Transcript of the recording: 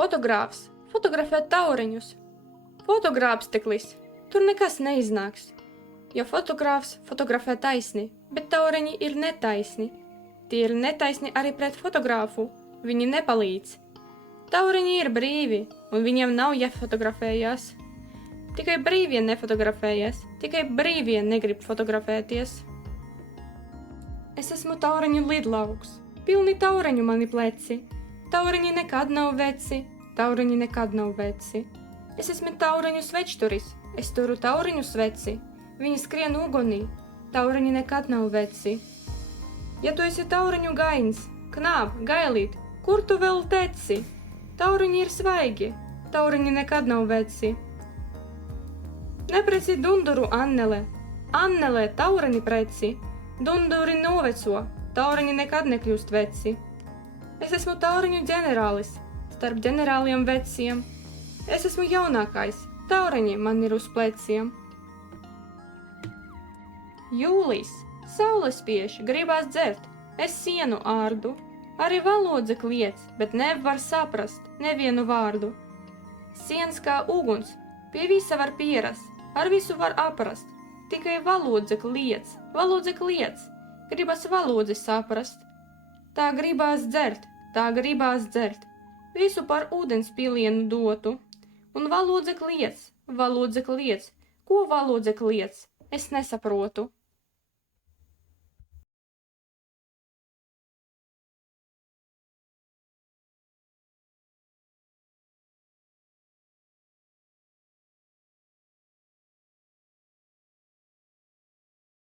Fotogrāfs fotografē tauriņus. Fotogrāfsteklis, tur nekas neiznāks, jo fotogrāfs fotografē taisni, bet tauriņi ir netaisni. Tie ir netaisni arī pret fotogrāfu, viņi nepalīdz. Tauriņi ir brīvi, un viņiem nav jāfotografējas. Tikai brīvie nefotografējas, tikai brīvie negrib fotografēties. Es esmu tauriņu lidlauks, pilni tauriņu mani pleci. Tauriņi nekad nav veci, tauriņi nekad nav veci. Es esmu tauriņu svečturis, es turu tauriņu sveci. Viņi skrien ugunī, tauriņi nekad nav veci. Ja tu esi tauriņu gaiņs, knāb, gailīt, kur tu vēl teci? Tauriņi ir svaigi, tauriņi nekad nav veci. Nepreci dunduru, Annele. Annele, tauriņi preci. Dunduri noveco, tauriņi nekad nekļūst veci. Es esmu tauriņu ģenerālis, starp ģenerāliem veciem. Es esmu jaunākais, tauriņi man ir uz pleciem. Jūlijs, saule spiež, gribās dzert, es sienu ārdu. Arī valodze kliedz, bet nevar saprast nevienu vārdu. Siens kā uguns, pie visa var pierast, ar visu var aprast. Tikai valodze kliedz, gribas valodzi saprast. Tā gribās dzert, visu par ūdens pilienu dotu. Un valodze kliedz, ko valodze kliedz, es nesaprotu.